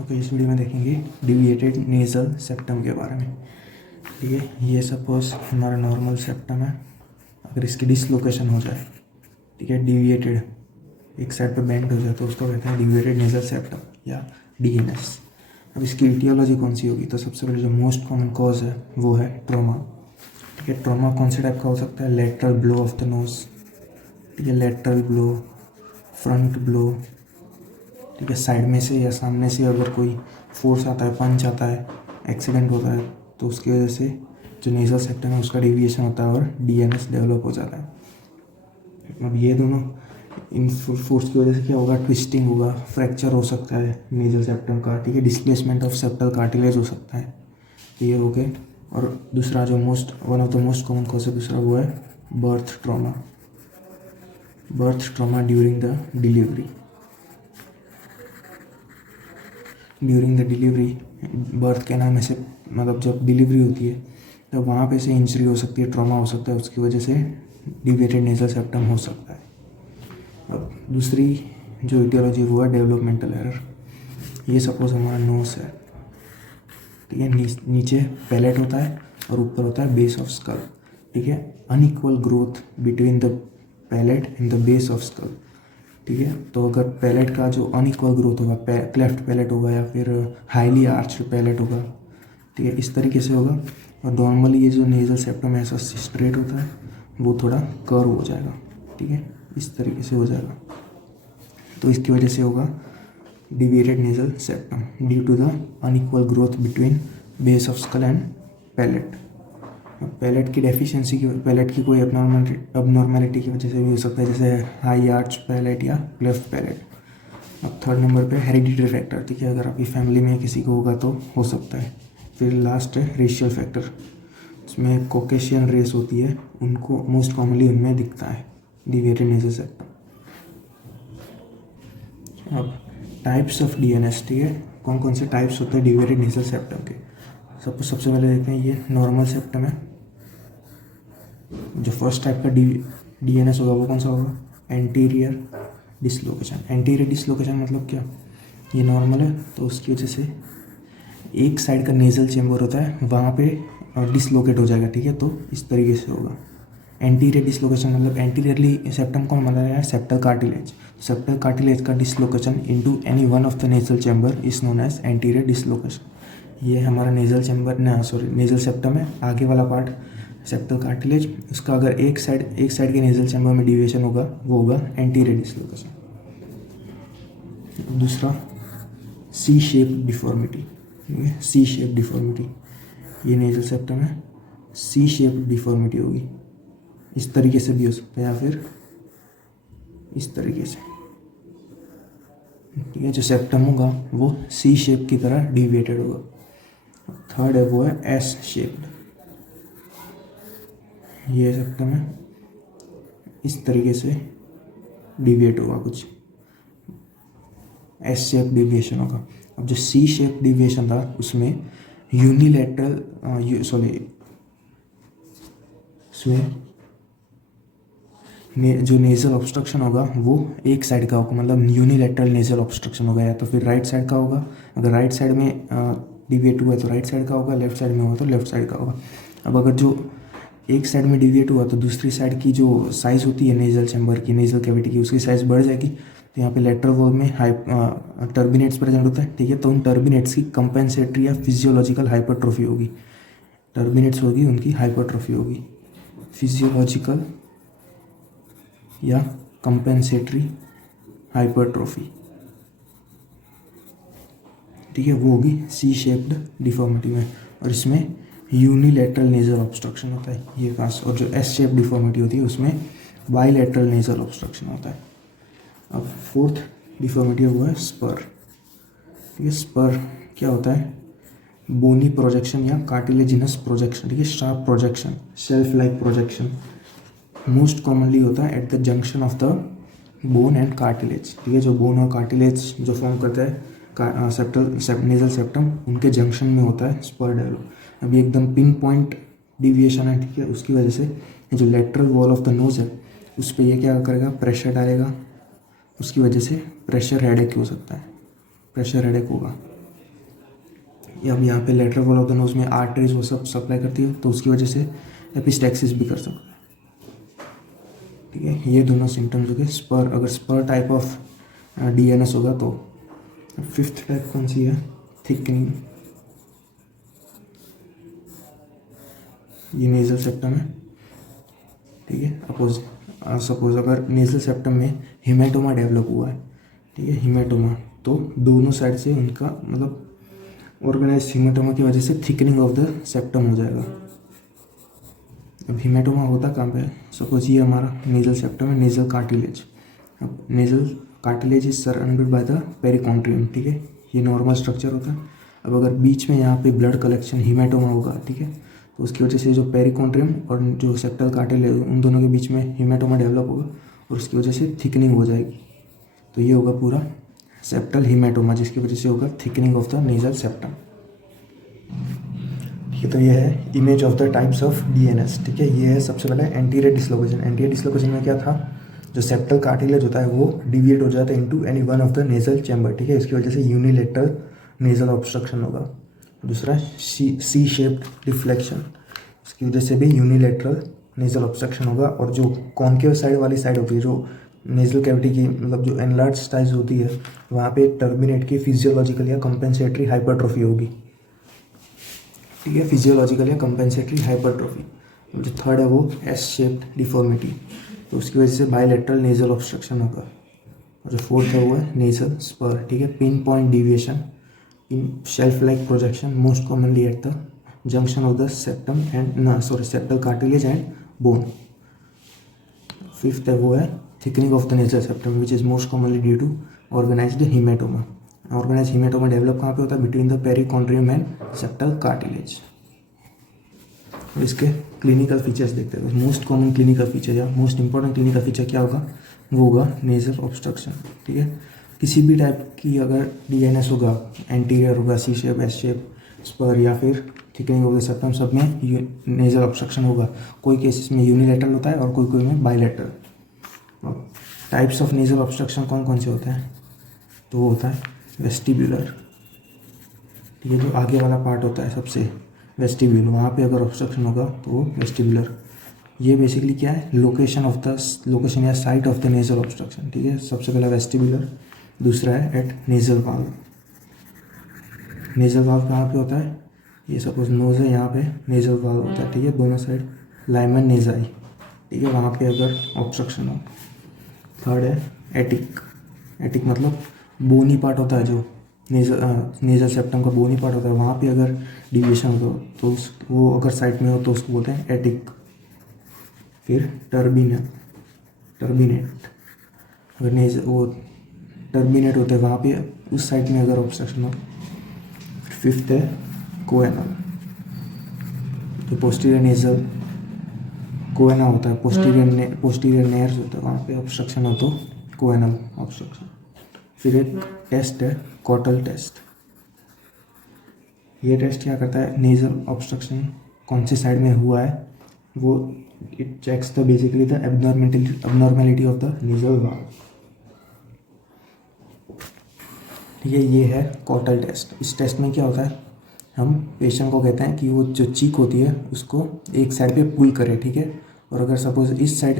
Okay, इस video में देखेंगे डिविएटेड नेज़ल सेप्टम के बारे में। ठीक है, ये सपोज हमारा नॉर्मल सेप्टम है, अगर इसकी डिसलोकेशन हो जाए, ठीक है, डिविएटेड एक साइड पे बेंड हो जाए तो उसको कहते हैं डिविएटेड नेज़ल सेप्टम या डीएनएस। अब इसकी इटियोलॉजी कौन सी होगी, तो सबसे पहले जो मोस्ट कॉमन कॉज है वो है ट्रॉमा। ठीक है, ट्रॉमा कौन से टाइप का हो सकता है, lateral blow of the nose, ठीक है, लेटरल ब्लो, फ्रंट ब्लो, ठीक है, साइड में से या सामने से अगर कोई फोर्स आता है, पंच आता है, एक्सीडेंट होता है तो उसकी वजह से जो नेज़ल सेप्टम है उसका डेविएशन होता है और डीएनएस डेवलप हो जाता है। अब ये दोनों इन फोर्स की वजह से क्या होगा, ट्विस्टिंग होगा, फ्रैक्चर हो सकता है नेज़ल सेप्टम का, ठीक है, डिस्प्लेसमेंट ऑफ सेप्टल कार्टिलेज हो सकता है, ये हो गए। और दूसरा जो one of the most common cause है दूसरा वो है birth trauma, birth trauma during the delivery. During the delivery, birth के नाम ऐसे मतलब जब डिलीवरी होती है तब वहाँ पे से इंजरी हो सकती है, ट्रॉमा हो सकता है, उसकी वजह से डिविएटेड नेज़ल सेप्टम हो सकता है। अब दूसरी जो इटियोलॉजी वो है डेवलपमेंटल एरर। ये सपोज हमारा नोस है, ठीक है, नीचे पैलेट होता है और ऊपर होता है बेस ऑफ स्कल, ठीक है, unequal growth between the palate and the base of skull, ठीक है। तो अगर पैलेट का जो अनइक्वल ग्रोथ होगा, क्लेफ्ट पैलेट होगा या फिर हाईली आर्च्ड पैलेट होगा, ठीक है, इस तरीके से होगा। और नॉर्मली ये जो नेज़ल सेप्टम ऐसा स्ट्रेट होता है वो थोड़ा कर्व हो जाएगा, ठीक है, इस तरीके से हो जाएगा। तो इसकी वजह से होगा deviated nasal septum due to the unequal growth between base of skull and palate. Palate की डेफिशिएंसी की, पैलेट की कोई अबनॉर्मैलिटी की वजह से भी हो सकता है, जैसे हाई आर्च पैलेट या क्लेफ्ट पैलेट। अब थर्ड नंबर पे हेरिडिटरी फैक्टर, ठीक है, अगर आपकी फैमिली में किसी को होगा तो हो सकता है। फिर लास्ट है रेशियल फैक्टर, उसमें कॉकेशियन रेस होती है, उनको मोस्ट कॉमनली उनमें दिखता है डिविएटेड नेज़ल सेप्टम। अब टाइप्स ऑफ डीएनएस, ठीक है, कौन कौन से टाइप्स होते हैं डिविएटेड नेज़ल सेप्टम के। सबसे पहले देखते हैं, ये नॉर्मल सेप्टम है। जो फर्स्ट टाइप का डीएनएस होगा वो कौन सा होगा, एंटीरियर डिसलोकेशन। एंटीरियर डिसलोकेशन मतलब क्या, ये नॉर्मल है तो उसकी वजह से एक साइड का नेज़ल चेम्बर होता है वहाँ पे डिसलोकेट हो जाएगा, ठीक है, तो इस तरीके से होगा एंटीरियर डिसलोकेशन। मतलब एंटीरियरली सेप्टम कौन बना है, सेप्टल कार्टिलेज। सेप्टल कार्टिलेज का dislocation into any one of the nasal chamber is known as anterior dislocation. ये हमारा नेज़ल चैम्बर नेज़ल सेप्टम है, आगे वाला पार्ट सेप्टल कार्टिलेज, उसका अगर एक साइड के नेज़ल चैम्बर में डिविएशन होगा वो होगा एंटीरियर डिसलोकेशन। दूसरा सी शेप डिफॉर्मिटी, सी शेप डिफॉर्मिटी, ये नेज़ल सेप्टम है, सी शेप डिफॉर्मिटी होगी, इस तरीके से भी हो सकता है या फिर इस तरीके से, ठीक है। जो सेप्टम होगा वो सी शेप की तरह डिविएटेड होगा। थर्ड है वो है एस शेप्ड, ये सेप्टम है, इस तरीके से डिविएट होगा, कुछ एस शेप डिविएशन होगा। अब जो सी शेप डिविएशन था उसमें जो नेज़ल ऑब्स्ट्रक्शन होगा वो एक साइड का होगा, मतलब यूनिलैटरल नेज़ल ऑब्स्ट्रक्शन होगा, या तो फिर राइट साइड का होगा। अगर राइट साइड में डिविएट हुआ है तो राइट साइड का होगा, लेफ्ट साइड में हुआ तो लेफ्ट साइड का होगा। अब अगर जो एक साइड में डिविएट हुआ तो दूसरी साइड की जो साइज़ होती है नेज़ल चैम्बर की, नेज़ल कैविटी की, उसकी साइज़ बढ़ जाएगी। तो यहाँ पे लेटरल वॉल में टर्बिनेट्स प्रेजेंट होता है, ठीक है, तो उन टर्बिनेट्स की कंपेंसेटरी या फिजियोलॉजिकल हाइपरट्रोफी होगी। टर्बिनेट्स होगी उनकी हाइपरट्रोफी होगी, फिजियोलॉजिकल या कंपेंसेटरी हाइपरट्रोफी, ठीक है, वो होगी सी शेप्ड डिफॉर्मिटी में। और इसमें यूनिलैटरल नेज़ल ऑब्स्ट्रक्शन होता है ये खास। और जो एस शेप डिफॉर्मिटी होती है उसमें बाईलैटरल नेज़ल ऑब्स्ट्रक्शन होता है। अब फोर्थ डिफॉर्मिटी वो है स्पर, ठीक है। स्पर क्या होता है, बोनी प्रोजेक्शन या कार्टिलेजिनस प्रोजेक्शन, ठीक है, sharp projection, shelf like projection, most commonly होता है eight the junction of the bone and cartilage, ठीक है। जो बोन और कार्टिलेज जो फॉर्म करता है नेज़ल सेप्टम, उनके जंक्शन में होता है स्पर डेवलप। अभी एकदम पिन पॉइंट डिविएशन है, ठीक है, उसकी वजह से जो lateral wall of the nose है उस पर ये क्या करेगा, प्रेशर डालेगा, उसकी वजह से प्रेशर हेडेक हो सकता है, प्रेशर हेडेक होगा, अब यहाँ पे lateral wall of the nose में आर्टरीज वो सब सप्लाई करती है, तो उसकी वजह से एपिस्टैक्सिस भी कर सकता है। ठीक है, ये दोनों सिम्टम्स हो गए स्पर। अगर स्पर टाइप ऑफ डीएनएस होगा तो फिफ्थ टाइप कौन सी है? थिकनिंग। ये नेजल सेप्टम है। ठीक है, सपोज अगर नेजल सेप्टम में हिमेटोमा डेवलप हुआ है, ठीक है, हिमेटोमा, तो दोनों साइड से उनका मतलब ऑर्गेनाइज हिमेटोमा की वजह से थिकनिंग ऑफ द सेप्टम हो जाएगा। अब हिमेटोमा होता कहाँ पे है? सपोज ये हमारा नेजल सेप्टम है, नेजल कार्टिलेज। अब nasal cartilage is surrounded by the perichondrium. ठीक है, ये नॉर्मल स्ट्रक्चर होता है। अब अगर बीच में यहाँ पे ब्लड कलेक्शन हिमेटोमा होगा, ठीक है, तो उसकी वजह से जो पेरिकॉन्ट्रियम और जो सेप्टल कार्टिलेज उन दोनों के बीच में हिमेटोमा डेवलप होगा और उसकी वजह से थिकनिंग हो जाएगी। तो ये होगा पूरा सेप्टल हिमेटोमा, जिसकी वजह से होगा thickening of the nasal septum. ठीक है, तो ये है image of the types of DNS. ठीक है, ये है सबसे पहले एंटीरियर डिस्लोकेशन। एंटीरियर डिस्लोकेशन में क्या था? जो सेप्टल कार्टिलेज होता है वो डिविएट हो जाता है into any one of the nasal chamber. ठीक है, इसकी वजह से यूनिलेटरल नेजल ऑब्स्ट्रक्शन होगा। दूसरा सी शेप्ड डिफ्लेक्शन, इसकी वजह से भी यूनिलेटरल नेजल ऑब्स्ट्रक्शन होगा। और जो कॉन्केव साइड वाली साइड होती है, जो नेजल कैविटी की मतलब जो एनलार्ज साइज होती है, वहाँ पे टर्मिनेट की फिजियोलॉजिकल या कंपेंसेटरी हाइपरट्रोफी होगी। ठीक है, फिजियोलॉजिकल या कंपेंसेटरी हाइपरट्रोफी। जो थर्ड है वो एस शेप्ड डिफॉर्मिटी, तो उसकी वजह से बायलैटरल नेजल ऑब्स्ट्रक्शन होगा। और जो फोर्थ है वो है नेजल स्पर। ठीक है, pin point deviation in shelf like projection most commonly at the junction of the septum and septal cartilage and bone. Fifth है वो है thickening of the nasal septum which is most commonly due to organised haematoma. Organised haematoma develop कहाँ पे होता है? Between the perichondrium and septal cartilage. इसके clinical features देखते हैं। मोस्ट कॉमन क्लिनिकल फीचर या मोस्ट इंपॉर्टेंट क्लिनिकल फीचर क्या होगा? वो होगा नेजल ऑब्स्ट्रक्शन। ठीक है, किसी भी टाइप की अगर डीएनएस होगा, एंटीरियर होगा, सी शेप, एस शेप, स्पर या फिर थिकनिंग ऑफ द सेप्टम, सब में नेजल ऑब्स्ट्रक्शन होगा। कोई केसेस में यूनिलेटरल होता है और कोई कोई में bilateral. Types of nasal obstruction कौन कौन से होते हैं? तो वो होता है वेस्टिब्यूलर। ठीक है, जो आगे वाला पार्ट होता है सबसे वेस्टिब्यूल, वहाँ पे अगर ऑब्स्ट्रक्शन होगा तो वो वेस्टिब्यूलर। ये बेसिकली क्या है? लोकेशन या site of the nasal obstruction. ठीक है, सबसे पहला वेस्टिब्यूलर, दूसरा है at nasal valve. Nasal valve कहाँ पे होता है? ये सपोज नोज है, यहाँ पे नेजल वाल्व होता है। ठीक है, दोनों साइड लाइमन नेजाई। ठीक है, वहाँ पे अगर ऑब्स्ट्रक्शन हो। थर्ड है एटिक। एटिक मतलब बोनी पार्ट होता है, जो नेजल सेप्टम का बोनी पार्ट होता है, वहाँ पे अगर डिविएशन हो तो वो अगर साइड में हो तो उसको बोलते हैं एटिक। फिर टर्बिनेट। अगर वो टर्मिनेट होते हैं वहाँ पे उस साइड में अगर ऑब्स्ट्रक्शन हो। फिफ्थ है कोएनल। जो पोस्टीरियर नेजल कोएना होता है, पोस्टीरियर नेयर्स होता है, वहाँ पे ऑब्स्ट्रक्शन हो तो कोएनल ऑब्स्ट्रक्शन। फिर एक टेस्ट है कॉटल टेस्ट। ये टेस्ट क्या करता है? नेजल ऑब्स्ट्रक्शन कौन सी साइड में हुआ है वो it checks the basically the abnormality of the nasal valve. ठीक है, ये है कॉटल टेस्ट। इस टेस्ट में क्या होता है? हम पेशेंट को कहते हैं कि वो जो चीक होती है उसको एक साइड पे पुल करे। ठीक है, और अगर सपोज इस साइड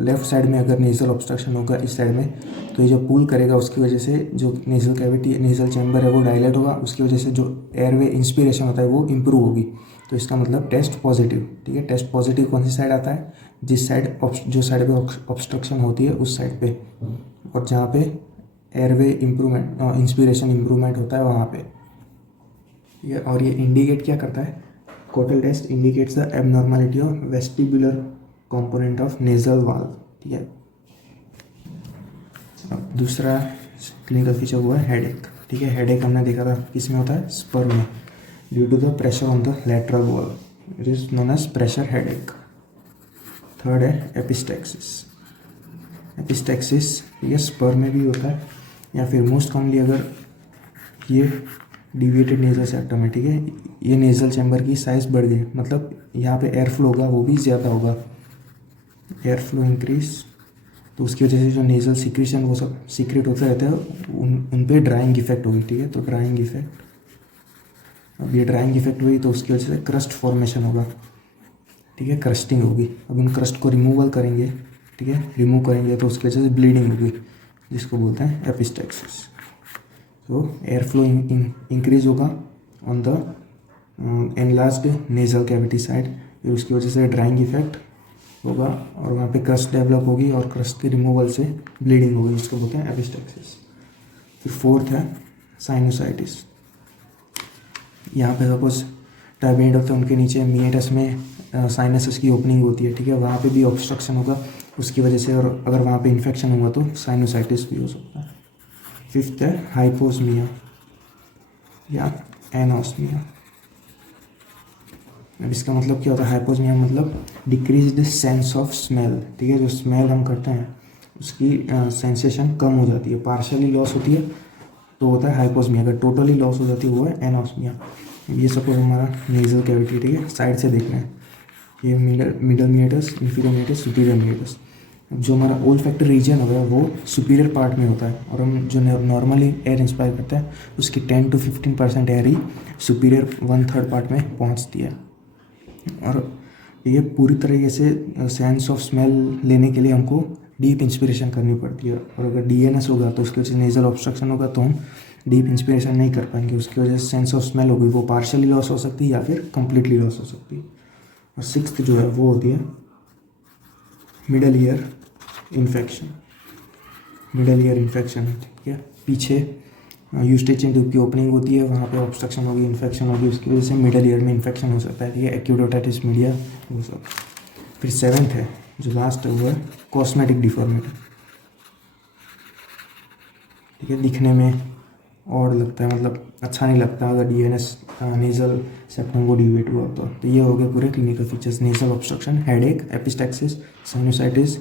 लेफ्ट साइड में अगर नेजल ऑब्स्ट्रक्शन होगा इस साइड में, तो ये जो पुल करेगा उसकी वजह से जो नेजल कैविटी नेजल चैम्बर है वो डायलेट होगा। उसकी वजह से जो एयरवे इंस्पिरेशन होता है वो इम्प्रूव होगी। तो इसका मतलब टेस्ट पॉजिटिव। ठीक है, टेस्ट पॉजिटिव कौन सी साइड आता है? जिस साइड जो साइड पे ऑब्स्ट्रक्शन होती है उस साइड पे, और जहाँ पे एयरवे इम्प्रूवमेंट इंस्पिरेशन इम्प्रूवमेंट होता है वहाँ पे। ठीक है, और ये इंडिकेट क्या करता है? Cottle test indicates the abnormality of vestibular component of nasal valve. ठीक है, अब दूसरा क्लिनिकल फीचर हुआ है हेडेक। ठीक है, हेडेक हमने देखा था किस में होता है? स्पर में, due to the pressure on the lateral wall, it is known as pressure headache. Third है एपिस्टैक्सिस। एपिस्टैक्सिस ये स्पर में भी होता है, या फिर मोस्ट कॉमनली अगर ये डिविएटेड नेजल सेप्टम है। ठीक है, ये नेजल चैम्बर की साइज़ बढ़ गई, मतलब यहाँ पे एयर फ्लो होगा वो भी ज़्यादा होगा, एयर फ्लो इंक्रीज, तो उसकी वजह से जो नेजल सिक्रीशन वो सब सीक्रेट होता रहता है, उन पे ड्राइंग इफेक्ट होगी। ठीक है, तो ड्राइंग इफेक्ट अब ये ड्राइंग इफेक्ट हुई तो उसकी वजह से क्रस्ट फॉर्मेशन होगा, ठीक है, क्रस्टिंग होगी। अब उन क्रस्ट को रिमूवल करेंगे, ठीक है, रिमूव करेंगे तो उसकी वजह से ब्लीडिंग होगी, जिसको बोलते हैं एपिस्टेक्सिस। तो एयर फ्लो इंक्रीज होगा on the enlarged nasal cavity side, फिर उसकी वजह से ड्राइंग इफेक्ट होगा और वहाँ पे क्रस्ट डेवलप होगी और क्रस्ट के रिमूवल से ब्लीडिंग होगी, जिसको बोलते हैं एपिस्टेक्सिस। फिर फोर्थ है साइनोसाइटिस। यहाँ पे सपोज टर्मिनेट होता है, उनके नीचे मिएटस में साइनसस की ओपनिंग होती है, ठीक है, वहाँ पे भी ऑब्स्ट्रक्शन होगा उसकी वजह से, और अगर वहाँ पे इन्फेक्शन हुआ तो साइनोसाइटिस भी हो सकता है। फिफ्थ है हाइपोस्मिया या एनोस्मिया। अब इसका मतलब क्या होता है? हाइपोस्मिया मतलब डिक्रीज्ड सेंस ऑफ स्मेल, ठीक है, जो स्मेल हम करते हैं उसकी सेंसेशन कम हो जाती है, पार्शियली लॉस होती है तो होता है हाइपोस्मिया। अगर टोटली लॉस हो जाती है वो है एनोस्मिया। ये सपोज हमारा नेजल कैविटी, ठीक है, साइड से देख रहे हैं, ये middle meatus, inferior meatus, superior meatus. जो हमारा ओल्फैक्टरी रीजन होगा वो सुपीरियर पार्ट में होता है, और हम जो नॉर्मली एयर इंस्पायर करते हैं उसकी 10 to 15% air he superior 1/3 part में पहुंचती है। और ये पूरी तरीके से सेंस ऑफ स्मेल लेने के लिए हमको डीप इंस्पिरेशन करनी पड़ती है, और अगर डीएनएस होगा तो उसकी वजह से नेजल ऑब्स्ट्रक्शन होगा तो हम डीप इंस्पिरेशन नहीं कर पाएंगे, उसकी वजह से सेंस ऑफ स्मेल होगी, वो पार्शियली लॉस हो सकती है या फिर कंप्लीटली लॉस हो सकती है। और सिक्स्थ जो है वो होती है middle ear infection. Middle ear infection, ठीक है, पीछे यूस्टेचियन ट्यूब की ओपनिंग होती है, वहाँ पे ऑब्स्ट्रक्शन होगी, इन्फेक्शन होगी, उसकी वजह से मिडल ईयर में इन्फेक्शन हो सकता है, ठीक है, एक्यूट ओटाइटिस मीडिया वो सब। फिर सेवेंथ है जो लास्ट है वो है कॉस्मेटिक डिफॉर्मिटी, ठीक है, दिखने में और लगता है, मतलब अच्छा नहीं लगता अगर डीएनएस नेजल सेप्टम को डिविएट हुआ तो ये हो गए पूरे clinical features: nasal obstruction, headache, epistaxis, sinusitis,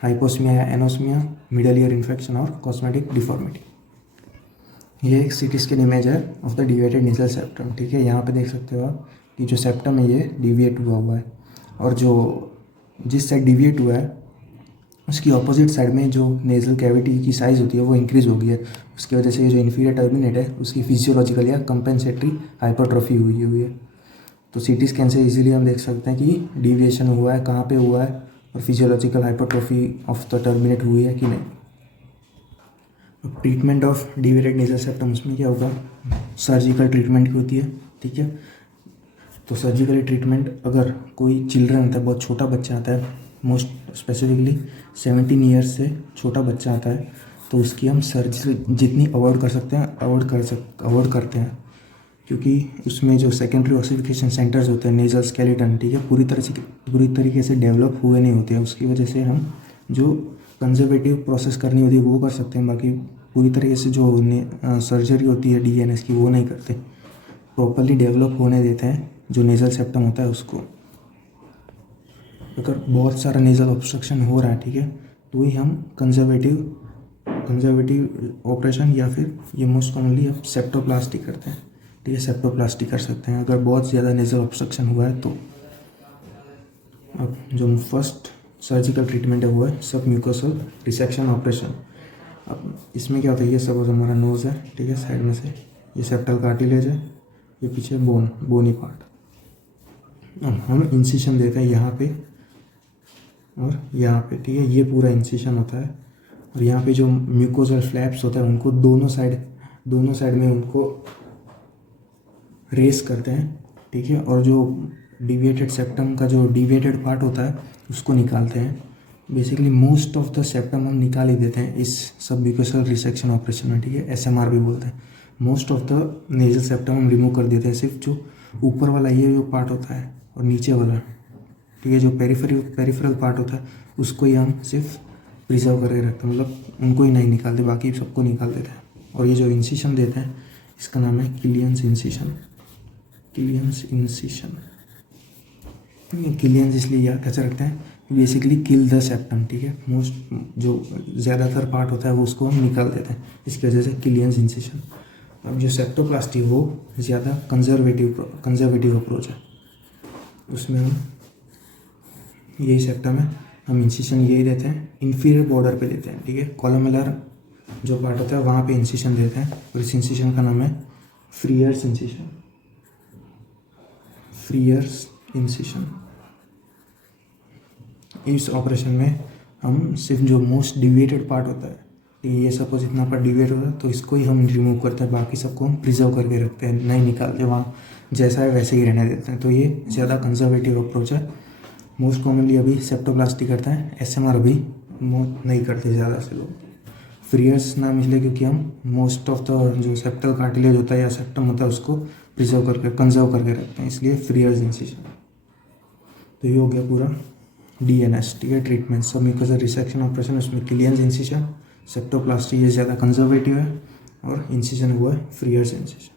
hyposmia या एनोस्मिया, मिडल ईयर इन्फेक्शन और कॉस्मेटिक डिफॉर्मिटी। ये एक सीटी स्कैन इमेज है of the deviated nasal septum, ठीक है, यहाँ पे देख सकते हो आप कि जो सेप्टम है ये डिविएट हुआ है, और जो जिस साइड डिविएट हुआ है उसकी ऑपोजिट साइड में जो नेजल कैविटी की साइज़ होती है वो इंक्रीज हो गई है, उसकी वजह से ये जो इन्फीरियर टर्मिनेट है उसकी फिजियोलॉजिकल या कंपेंसेटरी हाइपरट्रॉफी हुई हुई है। तो सीटी स्कैन से इजीली हम देख सकते हैं कि डिविएशन हुआ है, कहाँ पे हुआ है, और physiological hypertrophy of the terminate हुई है कि नहीं। Treatment of deviated nasal septum, उसमें क्या होगा, सर्जिकल ट्रीटमेंट की होती है, ठीक है। तो सर्जिकल ट्रीटमेंट, अगर कोई चिल्ड्रन आता है, बहुत छोटा बच्चा आता है, मोस्ट स्पेसिफिकली 17 ईयर्स से छोटा बच्चा आता है, तो उसकी हम सर्जरी जितनी अवॉइड कर सकते हैं अवॉइड करते हैं, क्योंकि उसमें जो सेकेंडरी ऑसिफिकेशन सेंटर्स होते हैं नेजल स्केलेटन, ठीक है, पूरी तरीके से डेवलप हुए नहीं होते हैं, उसकी वजह से हम जो कंजर्वेटिव प्रोसेस करनी होती है वो कर सकते हैं, बाकी पूरी तरीके से जो सर्जरी होती है डीएनएस की वो नहीं करते, प्रॉपरली डेवलप होने देते हैं जो नेजल सेप्टम होता है उसको। अगर बहुत सारा नेजल ऑब्स्ट्रक्शन हो रहा है, ठीक है, तो ही हम कंजर्वेटिव ऑपरेशन या फिर ये मोस्ट कॉमनली हम सेप्टोप्लास्टी करते हैं, ठीक है, सेप्टोप्लास्टी कर सकते हैं अगर बहुत ज़्यादा नेजल ऑब्स्ट्रक्शन हुआ है तो। अब जो फर्स्ट सर्जिकल ट्रीटमेंट है वो है सब म्यूकोसल रिसेक्शन ऑपरेशन। अब इसमें क्या होता है, ये सपोज हमारा नोज़ है, ठीक है, साइड में से ये सेप्टल कार्टिलेज है, ये पीछे बोनी पार्ट। अब हम इंसिशन देते हैं यहाँ पे और यहाँ पे, ठीक है, ये पूरा इंसिशन होता है, और यहाँ पे जो म्यूकोजल फ्लैप्स होता है उनको दोनों साइड में उनको रेस करते हैं, ठीक है, और जो डिविएटेड सेप्टम का जो डिविएटेड पार्ट होता है उसको निकालते हैं। Basically most of the septum हम निकाल ही देते हैं इस सब म्यूकोसल रिसेक्शन ऑपरेशन में, ठीक है, एसएमआर भी बोलते हैं। Most of the nasal septum हम रिमूव कर देते हैं, सिर्फ जो ऊपर वाला ये जो पार्ट होता है और नीचे वाला, ठीक है, जो पेरिफेरल पार्ट होता है उसको ही हम सिर्फ प्रिजर्व करके रखते हैं, मतलब उनको ही नहीं निकालते, बाकी सबको निकाल देते हैं। और ये जो इंसिशन देते हैं इसका नाम है किलियंस इंसिशन। किलियंस इसलिए याद कैसे रखते हैं, बेसिकली किल द सेप्टम, ठीक है, मोस्ट जो ज़्यादातर पार्ट होता है वो उसको हम निकाल देते हैं, इसकी वजह से किलियंस इंसिशन। अब जो सेप्टोप्लास्टी वो ज़्यादा कंजर्वेटिव अप्रोच है, उसमें हम यही सेप्टम है, हम इंसिशन यही देते हैं, इन्फीरियर बॉर्डर पे देते हैं, ठीक है, कॉलमेलर जो पार्ट होता है वहाँ पे इंसिशन देते हैं, और इस इंसिशन का नाम है फ्रीयर्स इंसिशन। फ्रीयर्स इंसिशन। इस ऑपरेशन में हम सिर्फ जो मोस्ट डिविएटेड पार्ट होता है, ये सपोज इतना पर डिविएट होता है तो इसको ही हम रिमूव करते हैं, बाकी सबको हम प्रिजर्व करके रखते हैं, नहीं निकालते, वहाँ जैसा है वैसे ही रहने देते हैं। तो ये ज़्यादा कंजर्वेटिव अप्रोच है। मोस्ट कॉमनली अभी सेप्टोप्लास्टी करता है, एसएमआर अभी नहीं करते ज़्यादा से लोग। फ्रीयर्स नाम इसलिए क्योंकि हम मोस्ट ऑफ द जो सेप्टल कार्टिलेज होता है या सेप्टम होता है उसको प्रिजर्व करके कंजर्व करके रखते हैं, इसलिए फ्रीयर्स इंसिशन। तो ये हो गया पूरा डीएनएस, ठीक है, ट्रीटमेंट। सब म्यूकोसा रिसेक्शन ऑपरेशन, उसमें किलियंस इंसिशन, सेप्टोप्लास्टी ये ज़्यादा कंजर्वेटिव है, और इंसिशन हुआ है फ्रीयर्स इंसिशन।